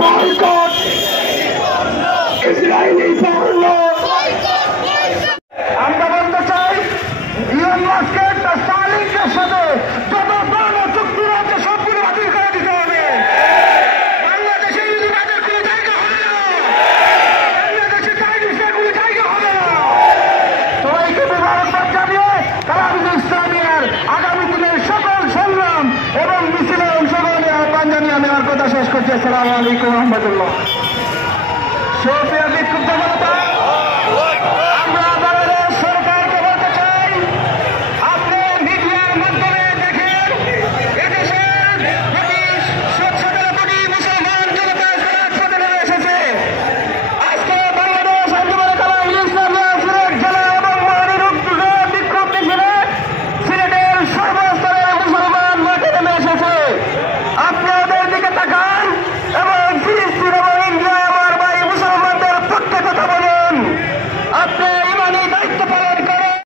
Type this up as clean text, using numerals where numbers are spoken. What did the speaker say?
Boycott Israeli পণ্য। আমরা বলতে চাই ইলন মাস্কের তার স্টারলিংকের সাথে যত বড় চুক্তি রয়েছে সবগুলো বাতিল করে দিতে হবে। বাংলাদেশে যদি তাদের কোনো জায়গা হবে না, বাংলাদেশে চাইনিজের কোনো জায়গা হবে না। সবাইকে মোবারকবাদ জানিয়ে তালাবিজ ইসলামিয়ার আগামী দিনের সকল সংগ্রাম এবং মিছিলে অংশগ্রহণের আহ্বান জানিয়ে আমি আমার কথা শেষ করছি। আসসালামু আলাইকুম রহমতুল্লাহ। সুপ্রিয় বিক্ষুব্ধ জনতা,